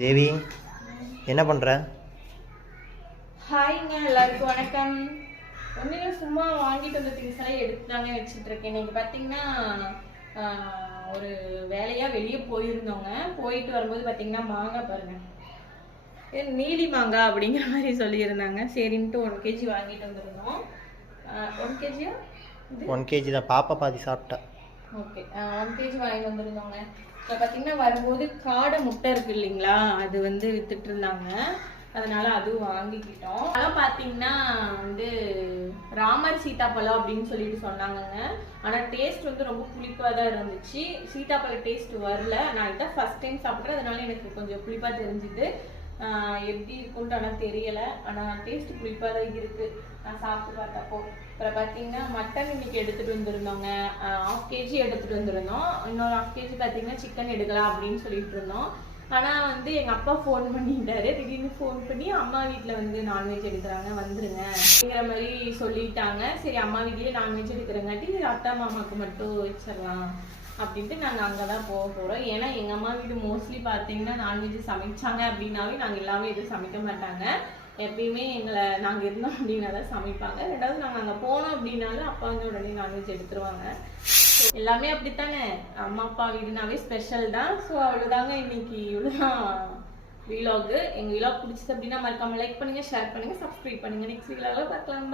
தேவி என்ன பண்ணுற? ஹாய்ங்க, எல்லாருக்கும் வணக்கம். ஒன்றும் சும்மா வாங்கிட்டு வந்த திங்ஸ் எல்லாம் எடுத்து தாங்க வச்சுட்டு இருக்கேன். இன்னைக்கு பார்த்தீங்கன்னா ஒரு வேலையாக வெளியே போயிருந்தோங்க. போயிட்டு வரும்போது பார்த்தீங்கன்னா மாங்காய் பாருங்க, நீலி மாங்காய் அப்படிங்கிற மாதிரி சொல்லியிருந்தாங்க. சரின்ட்டு 1 kg வாங்கிட்டு வந்துருந்தோம். 1 kg-யா? 1 kg தான், பாப்பா பாதி சாப்பிட்டா. ஓகே, 1 kg வாங்கிட்டு வந்துருந்தோங்க. இப்போ பார்த்தீங்கன்னா வரும்போது காடை முட்டை இருக்கு இல்லைங்களா, அது வந்து வித்துட்டு இருந்தாங்க. அதனால அதுவும் வாங்கிக்கிட்டோம். அதெல்லாம் பார்த்தீங்கன்னா வந்து ராமர் சீதாப்பழம் அப்படின்னு சொல்லிட்டு சொன்னாங்கங்க. ஆனால் டேஸ்ட் வந்து ரொம்ப புளிப்பாக தான் இருந்துச்சு. சீதாப்பழம் டேஸ்ட் வரல. நான் இதான் ஃபர்ஸ்ட் டைம் சாப்பிட்றேன், அதனால எனக்கு கொஞ்சம் புளிப்பாக தெரிஞ்சுது. எப்படி இருக்குன்ட்டு ஆனால் தெரியலை. ஆனால் டேஸ்ட் புளிப்பாக தான் இருக்குது நான் சாப்பிட்டு பார்த்தப்போ. அப்புறம் பார்த்தீங்கன்னா மட்டன் இன்னைக்கு எடுத்துகிட்டு வந்துருந்தோங்க. 1/2 kg எடுத்துகிட்டு வந்துருந்தோம். இன்னொரு 1/2 kg பார்த்தீங்கன்னா சிக்கன் எடுக்கலாம் அப்படின்னு சொல்லிட்டு இருந்தோம். ஆனால் வந்து எங்கள் அப்பா ஃபோன் பண்ணிட்டாரு. திடீர்னு ஃபோன் பண்ணி அம்மா வீட்டில் வந்து நான்வெஜ் எடுக்கிறாங்க, வந்துருங்க அப்படிங்கிற மாதிரி சொல்லிட்டாங்க. சரி, அம்மா வீட்லேயே நான்வெஜ் எடுக்கிறங்காட்டி அத்தா மாமாவுக்கு மட்டும் வச்சிடலாம் அப்படின்ட்டு நாங்கள் அங்கே தான் போக போகிறோம். ஏன்னா எங்கள் அம்மா வீடு மோஸ்ட்லி பார்த்தீங்கன்னா நான்வெஜ் சமைச்சாங்க அப்படின்னாவே நாங்கள் எல்லாமே எதுவும் சமைக்க மாட்டாங்க. எப்பயுமே எங்களை நாங்கள் இருந்தோம் அப்படின்னா தான் சமைப்பாங்க. ரெண்டாவது நாங்கள் அங்கே போனோம் அப்படின்னாலும் அப்பா வந்து உடனே நான்வெஜ் எடுத்துருவாங்க. எல்லாமே அப்படித்தானே, அம்மா அப்பா வீடுனாவே ஸ்பெஷல் தான். ஸோ அவ்வளோதாங்க, இன்னைக்கு இவ்வளோதான் வீலாகு. எங்கள் வீலாக் பிடிச்சது அப்படின்னா மறக்காம லைக் பண்ணுங்கள், ஷேர் பண்ணுங்கள், சப்ஸ்கிரைப் பண்ணுங்கள். நெக்ஸ்ட் வீலாக பார்க்கலாம்.